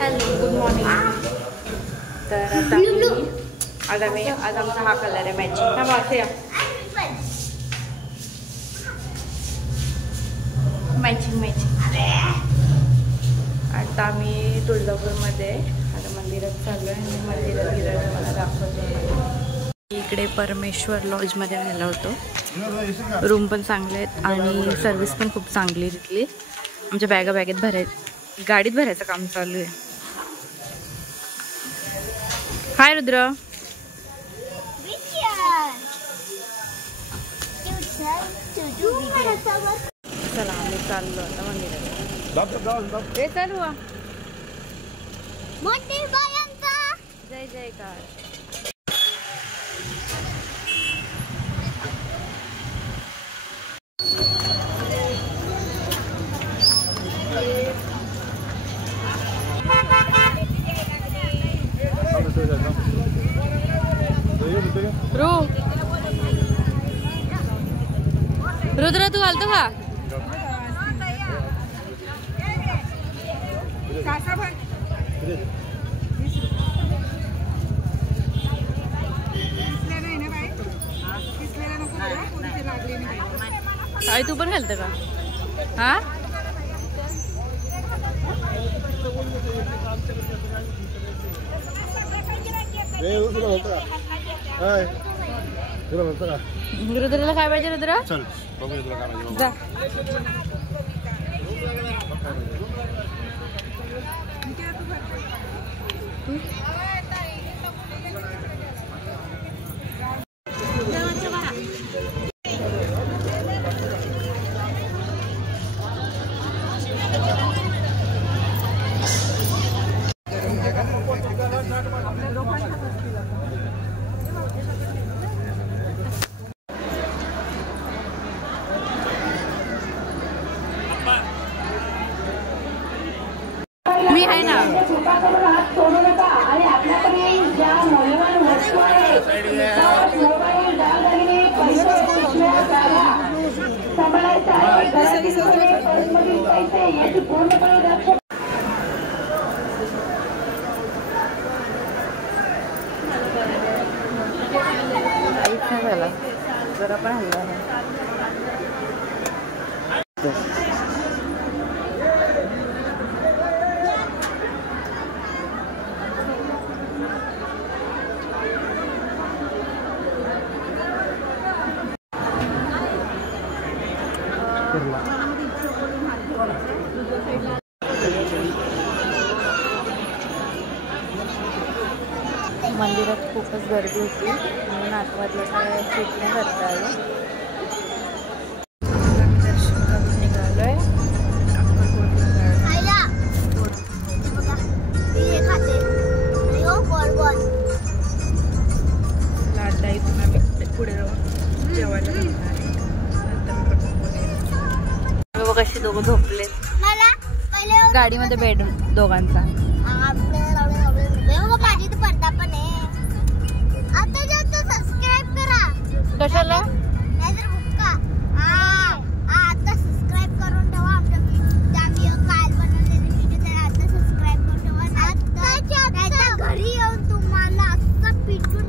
Hello, good morning. तर आज आमचा हा कलर आहे मॅचिंग. हा मागच्या मॅचिंग. आता आम्ही तुळजापूरमध्ये आता मंदिरात चाललो आहे आणि मंदिरात गेल्यावर मला दाखवतो. इकडे परमेश्वर लॉजमध्ये राहिला होतो. रूम पण चांगले आहेत आणि सर्विस पण खूप चांगली आहे तिथली. आमच्या बॅगेत गाडीत भरायचं काम चालू आहे. हाय रुद्र. चला आम्ही चाललो आता मंदिरात. हे चालू जय जयकार. रुद्र तू घालतो का? आई तू पण घालतं का? हा रुद्रला काय पाहिजे? रुद्र चल जा. मी आहे ना. झाला जरा पण हल्ला आहे. मंदिरात खूपच गर्दी होती म्हणून आतमधलं काय शूट नाही करता आलं. दर्शन करून निघालोय. आता इथून आम्ही पुढे जाऊन जेवायला जाणार आहे. नंतर कशी दोघं झोपले गाडीमध्ये बेड दोघांचा. कशाला? आता सबस्क्राइब करून ठेवा. आमच्या काल बनवलेले व्हिडिओ आता सबस्क्राइब करून ठेवा. आता घरी येऊन तुम्हाला असं पिटून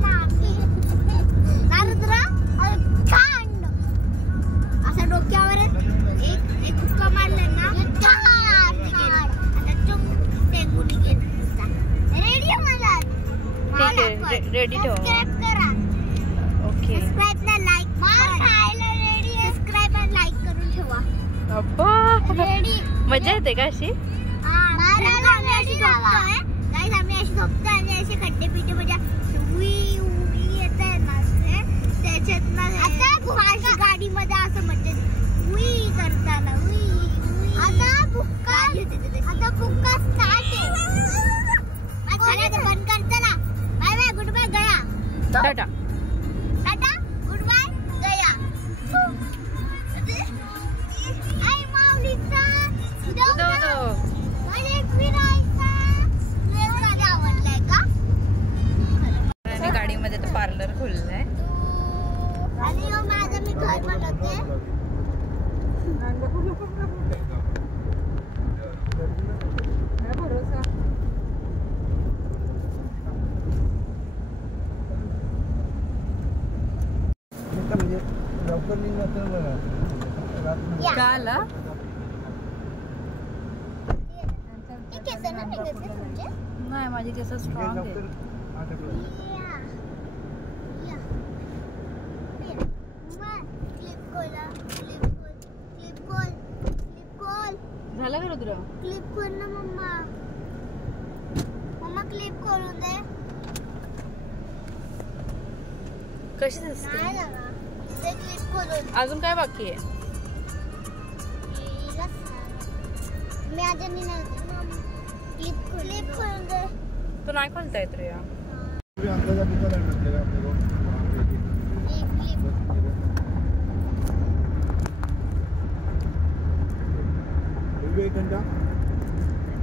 असं डोक्यावर एक हुक्का मारला ना रेडी मला. रेडी ठेवा. करा. ओके. सबस्क्राइबला लाईक मार खायला रेडी. सबस्क्राइब आणि लाईक करून ठेवा. अब्बा रेडी. मजा येते का अशी? मारायला आम्ही अशी झोपतोय. गाईस आम्ही अशी झोपतोय आणि असे खड्डे पिटे म्हणजे उई उई येते ना त्याच्यात ना आता गाडीमध्ये असं म्हणजे उई करताना उई उई. आता बुक्का स्टार्ट आहे. आता बंद करताना. बाय बाय गुड बाय गया. टाटा टाटा गुड बाय गया. आई माऊलीचा आवडलाय का? गाडीमध्ये तर पार्लर खुललंय आणि माझं मी घर बनवते. का आला? नाही, माझी केस स्ट्रॉंग आहे. झालं का रुद्र? क्लिप कर ना मम्मा. मम्मा क्लिप करून दे. कशी दिसते? नाही ना ते क्लिप करून. अजून काय बाकी आहे? मी आज नाही क्लिप करून दे. तू नाही खोलता येत रे.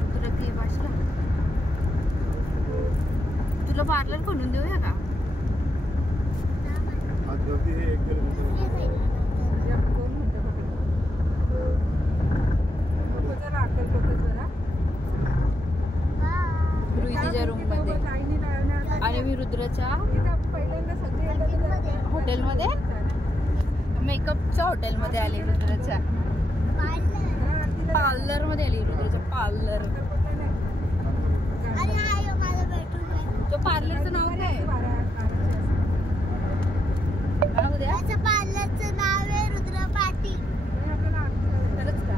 तुला क्लिप वाचला? तुला पार्लर खोलून देऊया का? रुईच्या रूम मध्ये आणि मी रुद्रच्या हॉटेलमध्ये, मेकअपच्या हॉटेलमध्ये आली. रुद्रच्या पार्लर मध्ये आली. रुद्रच्या पार्लर. तो पार्लरचं नाव काय? पार्लरचं नाव आहे रुद्र पाटील. खरंच का?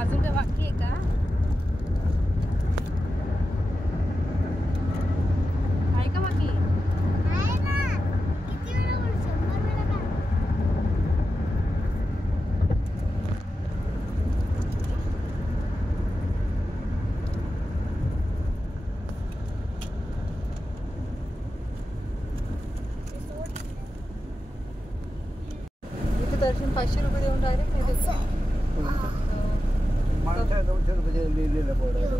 अजून काय बाकी आहे का? आहे का बाकी? आहे ना. किती वेळा बोलू? 100 वेळा का? इथे दर्शन 500 रुपये देऊन डायरेक्ट नाही देत.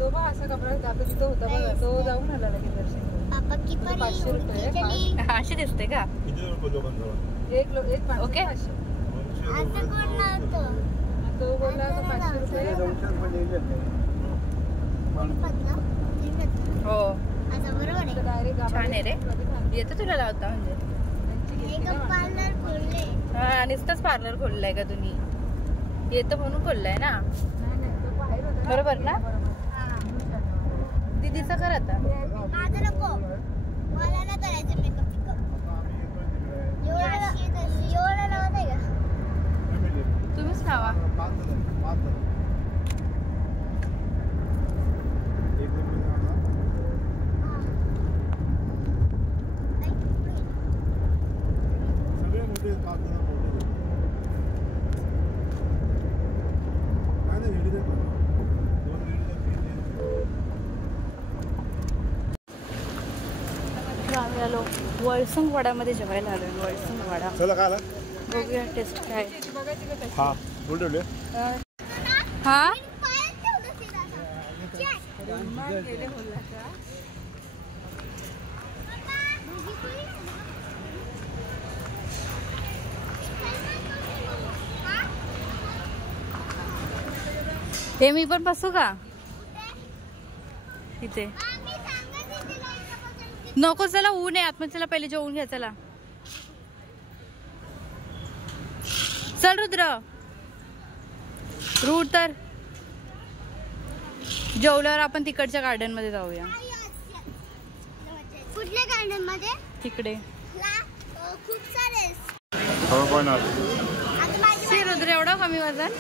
तो बघ असा कपडा आपल्या तिथं होता बघा, तो जाऊन आला लगेच दर्शन. पापा की पण 500 रुपये अशी दिसते का? एक माणूस ओके. 500. आता कोण लावतो? तो बोलला का 500 रुपये. हो आता बरोबर आहे. डायरेक्ट छान आहे रे. येतं तुला लावता म्हणजे? एक पार्लर खोलले. हा, नुसतंच पार्लर खोललंय का तुम्ही? येतं म्हणून खोललंय ना? बरोबर ना? दीदीचं कर आता. माझं नको. मला ना करायचं मेकअप. एवढं लावत आहे का? तुम्हीच लावा. आम्ही आलो वळसंग वाड्यामध्ये जेवायला आलो. वळसंग वाडा. चला का आला? बघूया टेस्ट काय. हा बोल ठेवले. हा हे मी पण बसू का इथे? नको, चला ऊन आहे आतमध्ये. चला पहिले जेवून घ्या. चला चल रुद्र. रूट तर जेवल्यावर आपण तिकडच्या गार्डन मध्ये जाऊया. कुठल्या गार्डन मध्ये? तिकडे खूप सारे. रुद्र एवढं कमी वजन?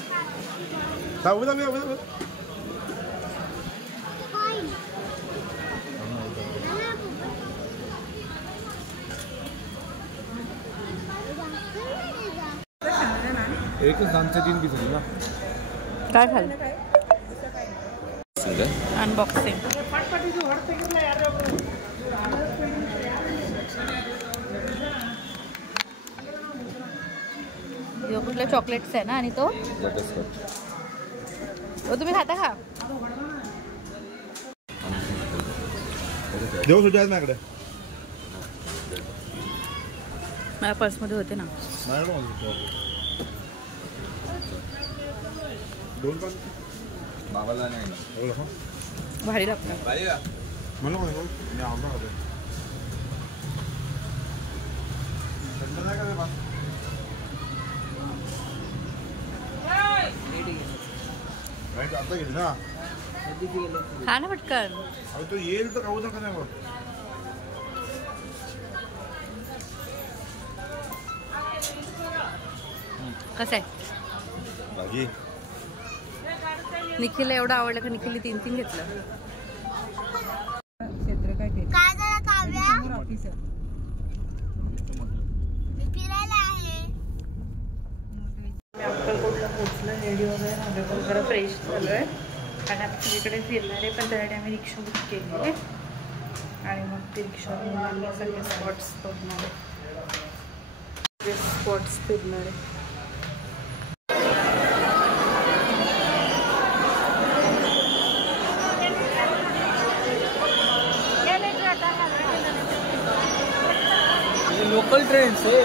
एकच दामचे 3 पीस होते ना. काय खाल्लं? अनबॉक्सिंग. कुठल्या चॉकलेट्स आहे ना? आणि तो तुम्ही खाता का? देऊ सुद्धा आहेत माझ्याकडे. माझ्या पर्समध्ये होते ना. बाबाला नाही भारी लागतं. मला आता गेली ना खा ना पटकन. अहो तो येईल तर खाऊ नका नाही मग. कसं आहे भाजी निखिलला एवढं आवडलं का निखिलने 3 घेतलं. काय झालं काव्या? मी फिरायला आहे. अक्कलकोटला पोहोचलं. रेडी वगैरे झालं, जरा फ्रेश झालो आहे आणि आता सगळीकडे फिरणार आहे. पण त्यासाठी आम्ही रिक्षा बुक केली आहे आणि मग ते रिक्षावर आम्ही सगळे स्पॉट्स बघणार आहे. स्पॉट्स फिरणार आहे. लोकल ट्रेन से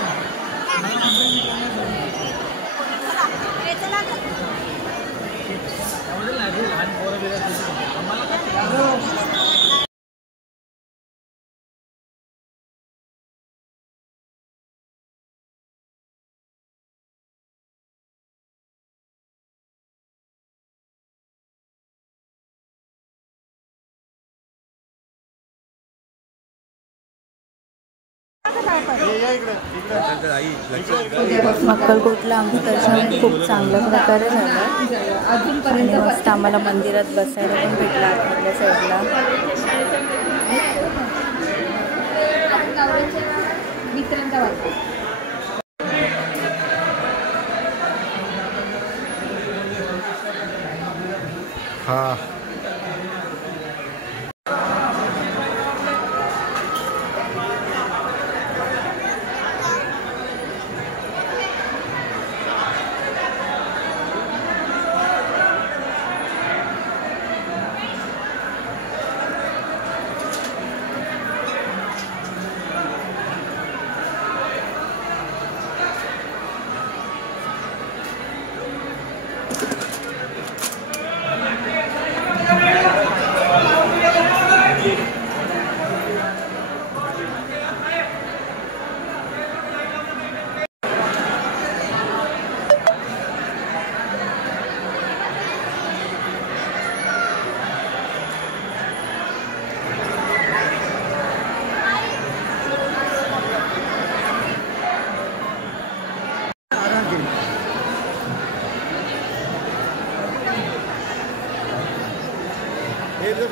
अक्कलकोटला आमचं दर्शन खूप चांगल्या प्रकारे झालं आणि मस्त आम्हाला मंदिरात बसायला पण भेटलं आतमधल्या साईडला. हा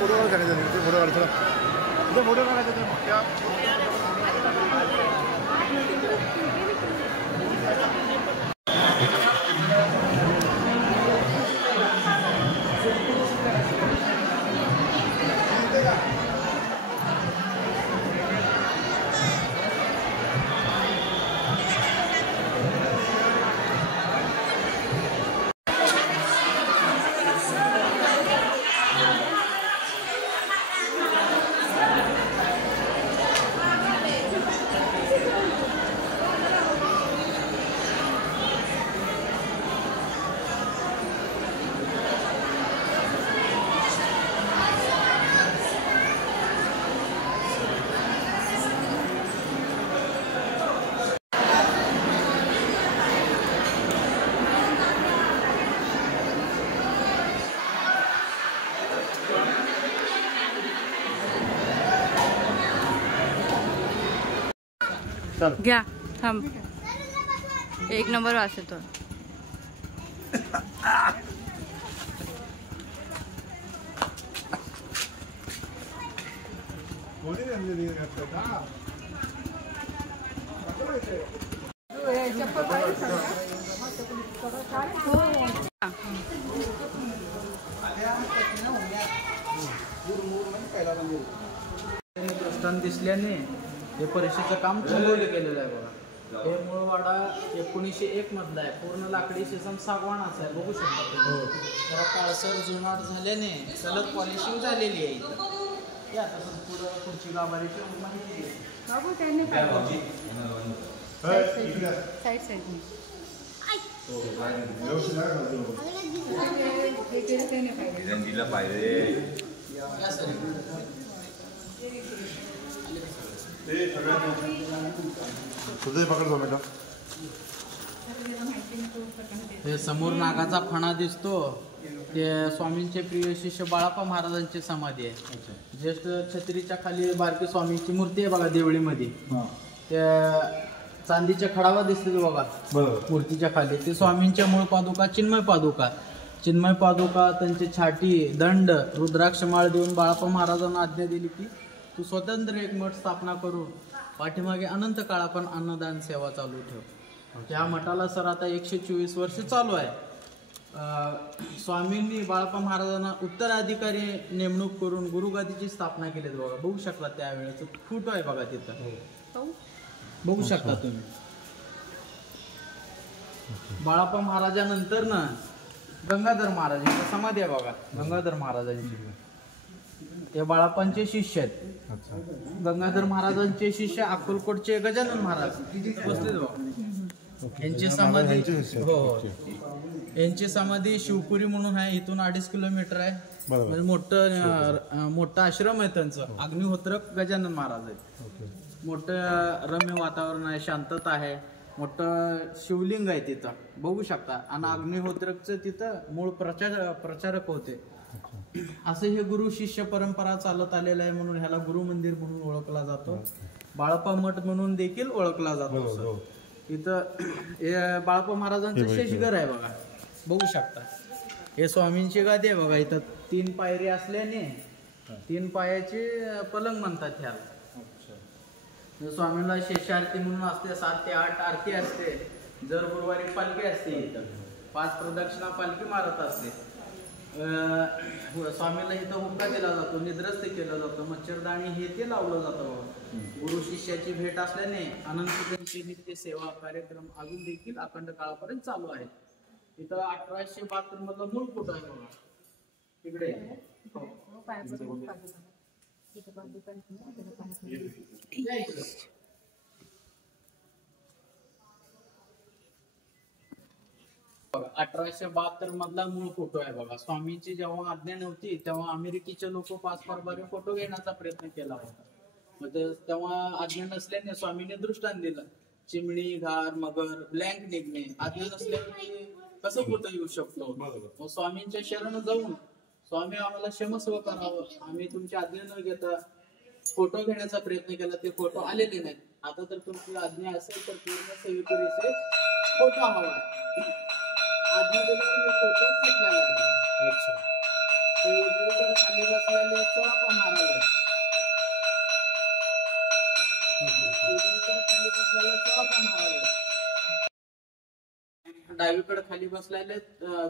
फोटो काढायचा फोटो काढायचा फोटो काढायचा. घ्या थांब. 1 नंबर वास येतो. प्रस्थान दिसल्याने हे परीक्षेचं काम थांबवलं गेलेलं आहे बघा. हे मूळवाडा 1901 मधला आहे. पूर्ण लाकडी शेसम सागवानाचा आहे, बघू शकता तुम्ही. जरा काळसर जुनाट झाल्याने सलग पॉलिशिंग झालेली आहे इथं. या तसंच पुढची गाभारीची माहिती आहे. साईड साईड या सर ते सगळ्यांनी तुझे पकड टोमॅटो. हे समोर नागाचा फणा दिसतो ते स्वामींचे प्रिय शिष्य बाळाप्पा महाराजांची समाधी आहे. ज्येष्ठ छत्रीच्या खाली बारकी स्वामींची मूर्ती आहे बघा देवळीमध्ये. त्या चांदीच्या खडावा दिसते बघा मूर्तीच्या खाली, ते स्वामींच्या मूळ पादुका चिन्मय पादुका त्यांची छाटी दंड रुद्राक्षमाळ देऊन बाळाप्पा महाराजांना आज्ञा दिली की तू स्वतंत्र एक मठ स्थापना करून पाठीमागे अनंत काळ आपण अन्नदान सेवा चालू ठेव. त्या मठाला सर आता 124 वर्ष चालू आहे. स्वामींनी बाळाप्पा महाराजांना उत्तराधिकारी नेमणूक करून गुरुगादीची स्थापना केली बघा. बघू शकता त्यावेळेचा फोटो आहे बघा तिथं, बघू शकता तुम्ही. बाळाप्पा महाराजानंतर ना गंगाधर महाराज यांची समाधी आहे बघा. गंगाधर महाराजांची ते बाळाप्पांचे शिष्य आहेत. गंगाधर महाराजांचे शिष्य अक्कलकोटचे गजानन महाराज बसले बघा. यांची समाधी यांची समाधी शिवपुरी म्हणून आहे. इथून 2.5 किलोमीटर आहे. म्हणजे मोठं आश्रम आहे त्यांचं. अग्निहोत्रक गजानन महाराज आहेत. मोठं रम्य वातावरण आहे, शांतता आहे, मोठं शिवलिंग आहे तिथं बघू शकता. आणि अग्निहोत्रकचं तिथं मूळ प्रचारक होते. असं हे गुरु शिष्य परंपरा चालत आलेलं आहे म्हणून ह्याला गुरु मंदिर म्हणून ओळखला जातो. बाळाप्पा मठ म्हणून देखील ओळखला जातो. इथं हे बाळाप्पा महाराजांचं शेषघर आहे बघा, बघू शकता. हे स्वामींची गादी आहे बघा. इथं 3 पायरी असल्याने 3 पायाची पलंग म्हणतात ह्याला. स्वामींना शेषारती म्हणून असते. 7 ते 8 आरती असते. दर गुरुवारी पालखी असते. इथं 5 प्रदक्षिणा पालखी मारत असते. स्वामीला इथं हुक्का दिला जातो, निद्रस्थ केलं जातं, मच्छरदाणी हे ते लावलं जातं. गुरु शिष्याची भेट असल्याने अनंत नित्य सेवा कार्यक्रम अजून देखील अखंड काळापर्यंत चालू आहे. इथं 1872 मधलं मूळ फोटो आहे बघा तिकडे. बघा 1872 मधला मूळ फोटो आहे बघा. स्वामींची जेव्हा आज्ञा नव्हती तेव्हा अमेरिकेचे लोक पासपोर्टद्वारे फोटो घेण्याचा प्रयत्न केला होता. म्हणजे तेव्हा आज्ञा नसल्याने स्वामींनी दृष्टांत दिलं. चिमणी, घार, मगर, ब्लँक निघणे. आज्ञा नसल्याने कसं फोटो येऊ शकतो. मग स्वामींच्या शरण जाऊन स्वामी आम्हाला क्षमस्व करावं, आम्ही तुमची आज्ञा न घेता फोटो घेण्याचा प्रयत्न केला. ते फोटो आलेले नाहीत. आता तर तुमची आज्ञा असेल तर पूर्ण सेवेकरीचे फोटो हवा. आज्ञा दिल्यावर मी फोटो घेतलेला आहे. उजवीकडे खाली बसलेले चोळाप्पा महाराज आहेत. उजवीकडे खाली बसलेले चोळाप्पा महाराज आहेत. डावीकडे खाली बसलेले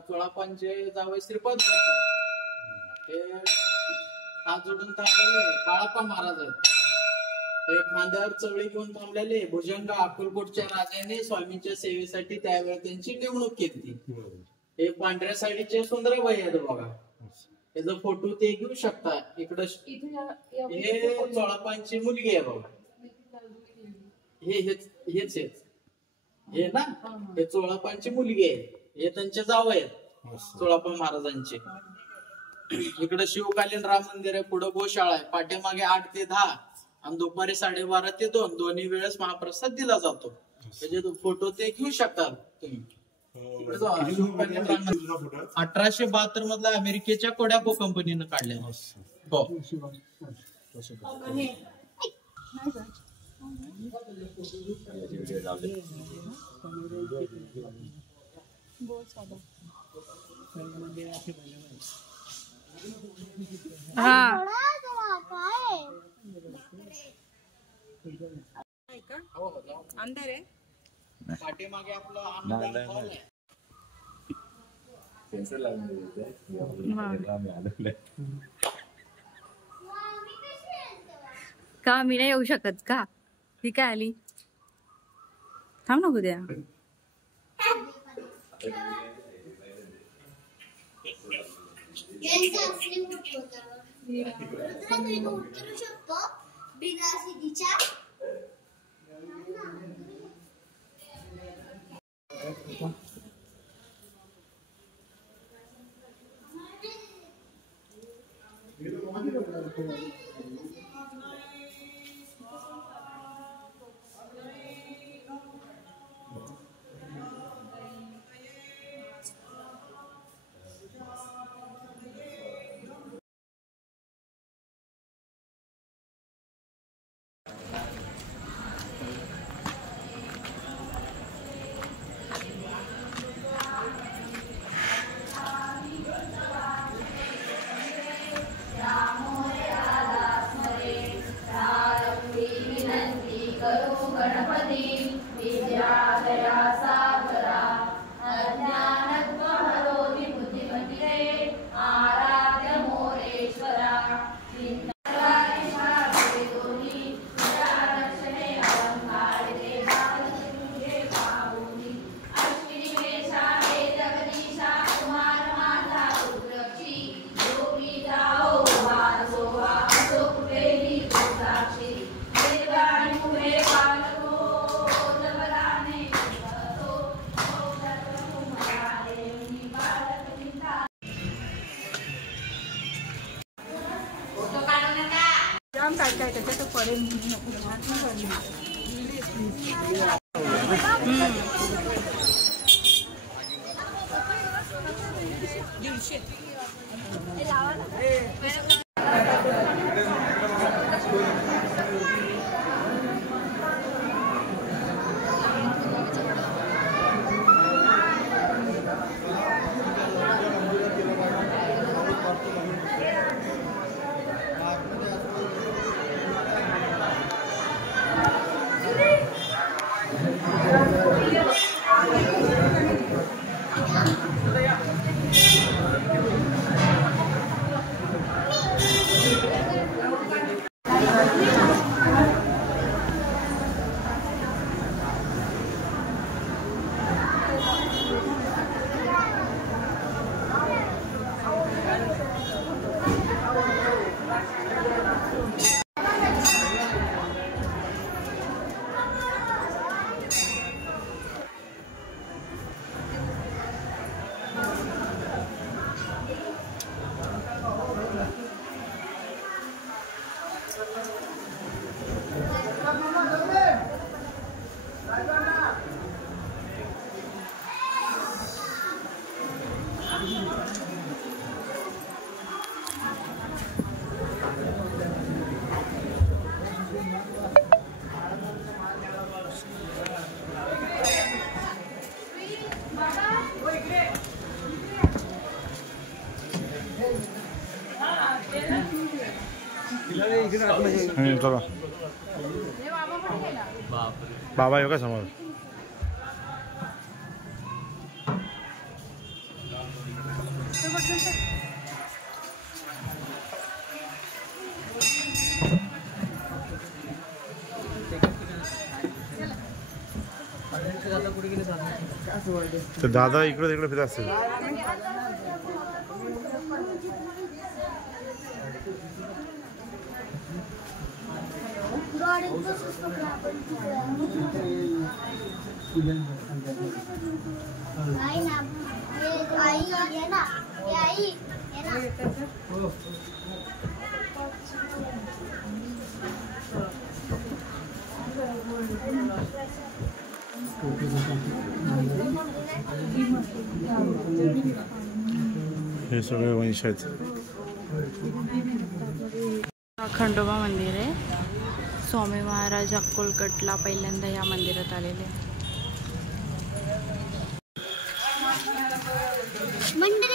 चोळाप्पांचे जावई श्रीपाद हे हात जोडून थांबलेले बाळाप्पा महाराज आहेत. हे खांद्यावर चवळी घेऊन थांबलेले भुजंग अक्कलकोटच्या राजाने स्वामींच्या सेवेसाठी त्यावेळी त्यांची नेमणूक केली. हे पांढऱ्या साडीचे सुंदरबाई आहेत बघा. याचा फोटो ते घेऊ शकता. इकडं हे चोळाप्पांची मुलगी आहे बघा. हेच हे ना हे चोळाप्पांची मुलगी आहे. हे त्यांचे जावई आहेत चोळाप्पा महाराजांचे. इकडे शिवकालीन राम मंदिर आहे. पुढे गोशाळा आहे. पाठीमागे 8 ते 10 आणि दुपारी 12:30 ते 2 दोन्ही वेळेस महाप्रसाद दिला जातो. त्याचे फोटो ते घेऊ शकता तुम्ही. 1872 मधला अमेरिकेच्या कोडॅको कंपनीनं काढलेला. हो अंदर आहे. पाठीमागे आपलं अन्नदान हॉल आहे. का मी नाही येऊ शकत का? ही काय आली? थांब नको द्या. उतरू शकतो बिना सिटीच्या. एकदम काय काय त्याच्यात पडेल चला बाबा येऊ का समोर तर दादा इकडे तिकडे फिरत असतील हे सगळे वंश आहेत खंडोबा मंदिर आहे स्वामी महाराज अक्कलकोटला पहिल्यांदा या मंदिरात आलेले मंडळी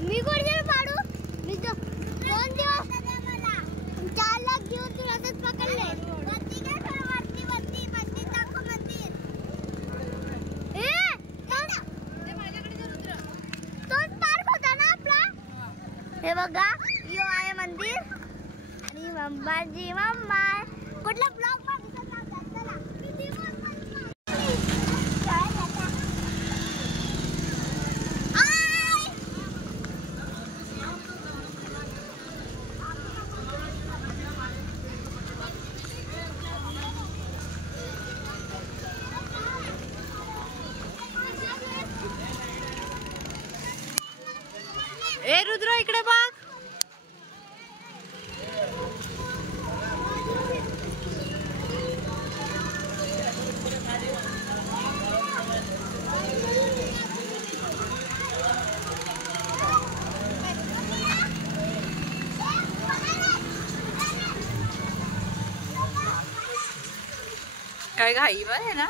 मी कोण पाडू मी तो 2 दिवस 4 लाख घेऊन तुला असंच पकडले वरती काय थोडं वरती मंदिर दाखव मंदिर ते माझ्याकडे जे रुद्र तोच पार्क होता ना आपला हे बघा यो आहे मंदिर आणि मम्माजी मम्मा कुठला ब्लॉग बघितला ना चला किती ए रुद्र इकडे बघ काय घाई आहे ना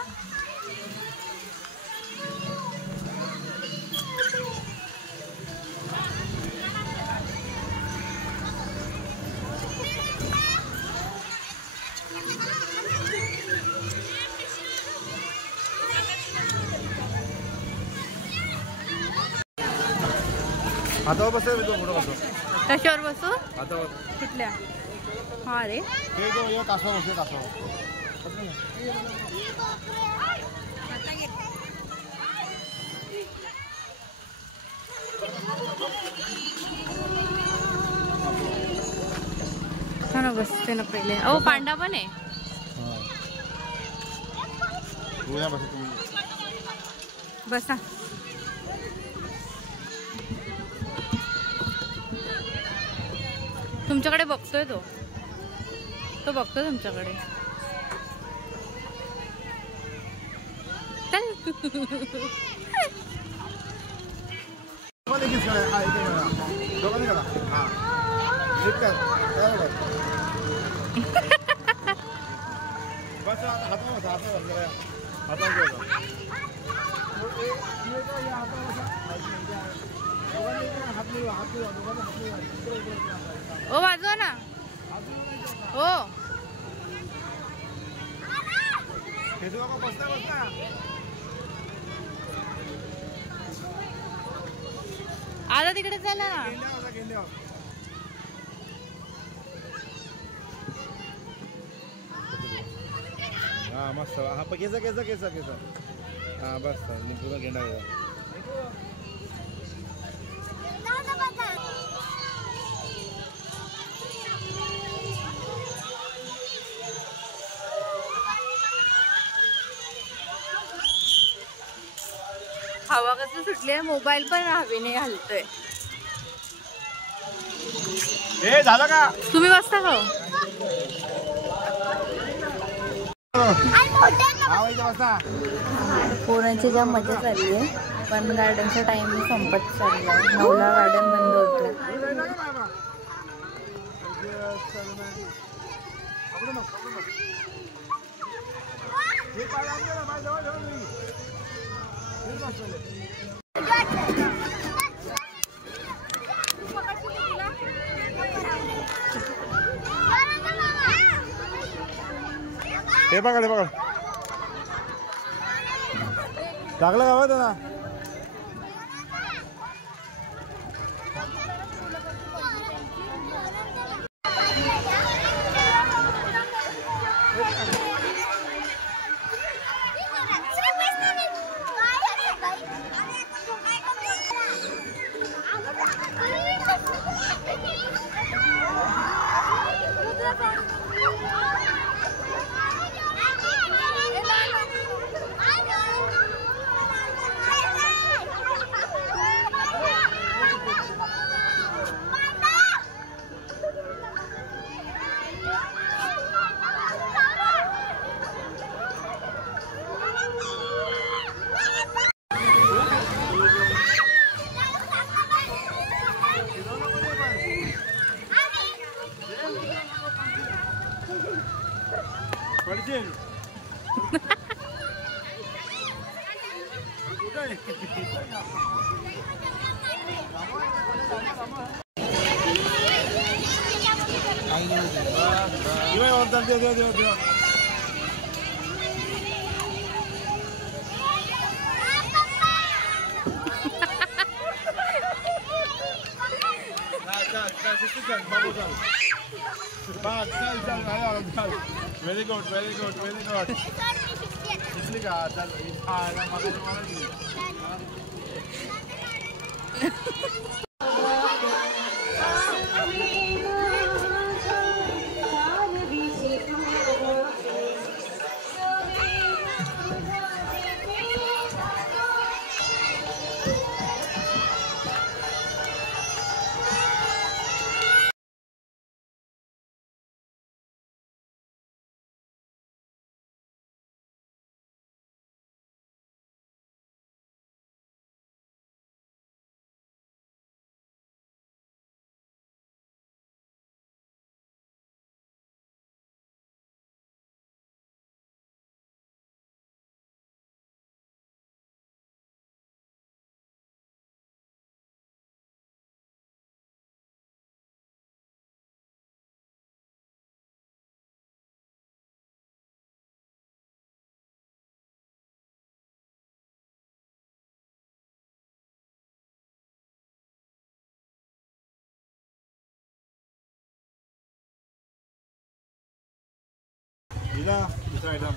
आता बस मी तो पुढं बसतो कशावर बसू? आता कुठल्या? हा रे हे जो ये कासवा बसले कासवा. हा ना बसते ना पहिले. अहो पांडा पण आहे. उद्या बसा तुम्ही. बसा. तुमच्याकडे बघतोय तो. तो बघतोय तुमच्याकडे. चल. दोघांनी करा. हा इथे करा. दोघांनी करा. हा. नीट कर. बरोबर. बस हातावर बसा. हातावर बसा. हातावर बसा. ओ वाजवा ना. हो आला तिकडे चला. हा मस्त. हा केसा केसा केसा केसा. हा बस पूर्ण गेंडा गेला. हवा कसं सुटली. मोबाईल पण हवेने हलतोय. ए झालं का? तुम्ही बसता का? पोरांची ज्या मजा चालली आहे पण गार्डनचा टाइम संपत चाललाय. 9ला गार्डन बंद होतो. हे बघा हे बघा. लागलं का त्याला? Very good, very good, very good. इसलिए कहा चल साईडला दुसऱ्या साईडला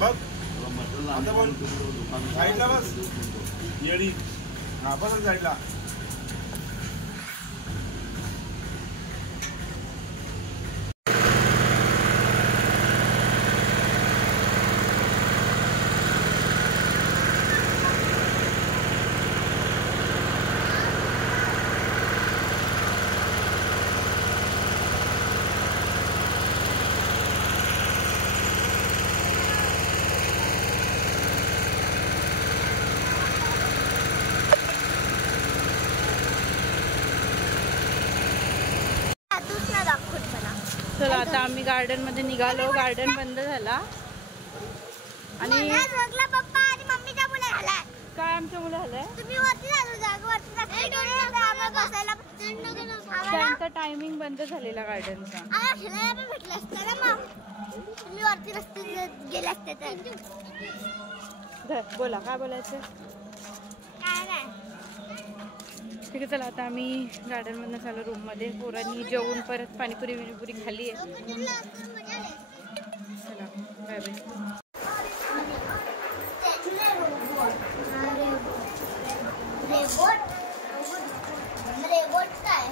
बघ आता बोल साईडला बस येडी हा बस साईडला चला आता आम्ही गार्डन मध्ये निघालो. गार्डन बंद झाला आणि पप्पा आणि मम्मीच्या मुलं झालाय. काय आमच्या मुलं झालंय तुम्ही वरती झालो जाग वरती बसायला त्यांचा टायमिंग बंद झालेला गार्डनचा. आम्हाला खेळायला पण भेटलं असतं ना मग. तुम्ही वरती रस्ते गेले असते तर. बोला काय बोलायचं. काय नाही ठीक आहे चला आता आम्ही गार्डन मधनं चालू रूम मध्ये. पोरांनी जेवून परत पाणीपुरी बिनीपुरी खाल्ली आहे. चला बाय बाय. रेबोट काय